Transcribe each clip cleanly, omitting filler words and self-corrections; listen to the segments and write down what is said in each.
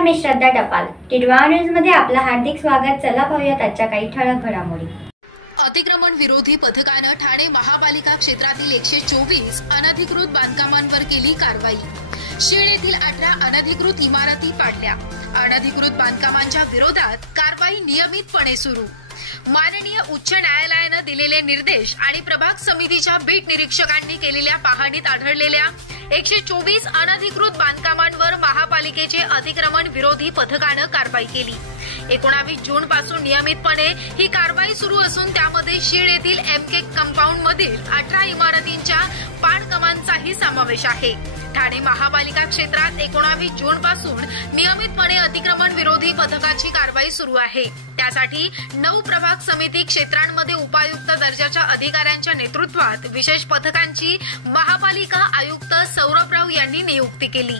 नमस्कार, मी श्रद्धा टपाल. टिडवा न्यूज मध्ये आपलं हार्दिक स्वागत. चला पाहूयात आजच्या काही ठळक घडामोडी. अतिक्रमण विरोधी पथकानं ठाणे महापालिका क्षेत्रातील 124 अनधिकृत बांधकामांवर केली कारवाई. शेड येथील 18 अनधिकृत इमारती पाडल्या. अनधिकृत बांधकामांच्या विरोधात कारवाई नियमितपणे सुरू. माननीय उच्च न्यायालयानं दिलेले निर्देश आणि प्रभाग समितीच्या बीट निरीक्षकांनी केलेल्या पाहणीत आढळलेल्या 124 अनधिकृत बांधकामांवर महापालिकेचे अतिक्रमण विरोधी पथकानं कारवाई केली. 19 जून पासून नियमितपणे ही कारवाई सुरू असून त्यामध्ये शीड येथील एमके कंपाऊंड मधील 18 इमारतींच्या पाडकामांचाही समावेश आहे. ठाणे महापालिका क्षेत्रात 19 जून पासून नियमितपणे अतिक्रमण विरोधी पथकाची कारवाई सुरू आहे. त्यासाठी 9 प्रभाग समिती क्षेत्रांमध्ये उपायुक्त दर्जाच्या अधिकाऱ्यांच्या नेतृत्वात विशेष पथकांची महापालिका आयुक्त सौरभराव यांनी नियुक्ती केली.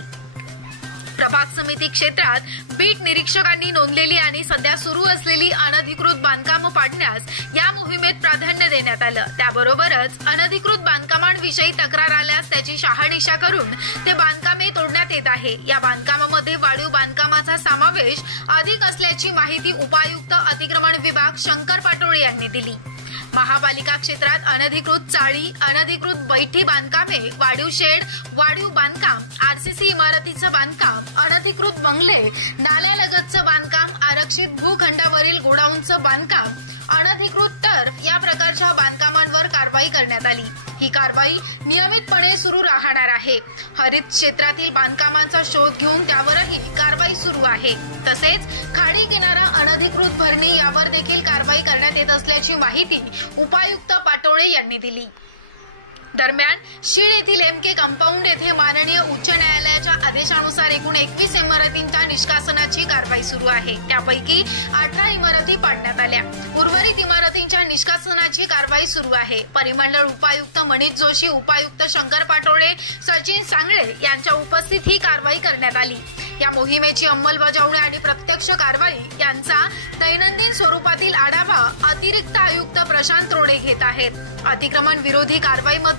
प्रभाग समिती क्षेत्रात बीट निरीक्षकांनी नोंदलेली आणि सध्या सुरू असलेली अनधिकृत बांधकामं पाडण्यास या मोहिमेत प्राधान्य देण्यात आलं. त्याबरोबरच अनधिकृत बांधकामांविषयी तक्रार आल्यास त्याची शहानिशा करून ते बांधकामे तोडण्यात येत आहे. या बांधकामामध्ये वाढीव बांधकामाचा समावेश अधिक असल्याची माहिती उपायुक्त अतिक्रमण विभाग शंकर पाटोळे यांनी दिली. महापालिका क्षेत्रात अनधिकृत चाळी, अनधिकृत बैठी बांधकामे, वाढीव शेड, वाढीव बांधकाम, आरसीसी इमारतीचं बांधकाम, अनधिकृत बंगले, नाल्यालगतचं बांधकाम, आरक्षित भूखंडावरील गोडाऊनचं बांधकाम, अनधिकृत टर्फ या प्रकारच्या बांधकामांवर कारवाई करण्यात आली. ही कारवाई नियमितपणे सुरू राहणार आहे. हरित क्षेत्रातील बांधकामांचा शोध घेऊन त्यावरही कारवाई सुरू आहे. तसेच खाडी किनारा अनधिकृत भरणे यावर देखील कारवाई करण्यात येत असल्याची माहिती उपायुक्त पाटोळे यांनी दिली. दरम्यान शीड येथील एमके कंपाऊंड येथे माननीय उच्च न्यायालयाच्या आदेशानुसार एकूण 21 इमारतींच्या निष्कासनाची कारवाई सुरू आहे. त्यापैकी 18 इमारती पाडण्यात आल्या. उर्वरित इमारतींच्या निष्कासनाची कारवाई सुरू आहे. परिमंडळ उपायुक्त मनीष जोशी, उपायुक्त शंकर पाटोळे, सचिन सांगळे यांच्या उपस्थित ही कारवाई करण्यात आली. या मोहिमेची अंमलबजावणी आणि प्रत्यक्ष कारवाई यांचा दैनंदिन स्वरूपातील आढावा अतिरिक्त आयुक्त प्रशांत रोडे घेत आहेत. अतिक्रमण विरोधी कारवाईमध्ये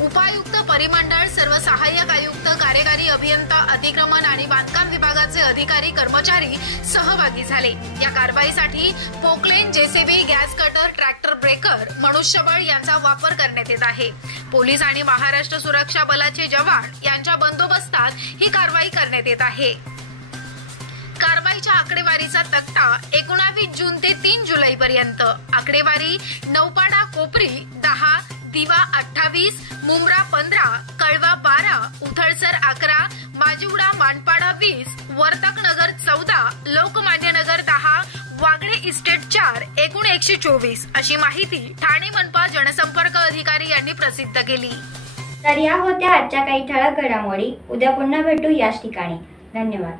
उपायुक्त, परिमंडळ, सर्व सहाय्यक आयुक्त, कार्यकारी अभियंता, अतिक्रमण आणि बांधकाम विभागाचे अधिकारी, कर्मचारी सहभागी झाले. या कारवाईसाठी Poclain, JCB, gas cutter, tractor breaker, मनुष्यबळ यांचा वापर करण्यात येत आहे. पोलीस आणि महाराष्ट्र सुरक्षा बलाचे जवान यांच्या बंदोबस्तात ही कारवाई करण्यात येत आहे. कारवाईच्या आकडेवारीचा तक्ता 19 जून ते 3 जुलै पर्यंत. आकडेवारी: नौपाडा कोपरी 10, दिवा 28, मुंब्रा 15, कळवा 12, उथळसर 11, माजिवडा मानपाडा 20, वर्तकनगर 14, लोकमान्य नगर 10, वागळे इस्टेट 4, एकूण 124 अशी माहिती ठाणे मनपा जनसंपर्क अधिकारी यांनी प्रसिद्ध केली. तर या होत्या आजच्या काही ठळक घडामोडी. उद्या पुन्हा भेटू याच ठिकाणी. धन्यवाद.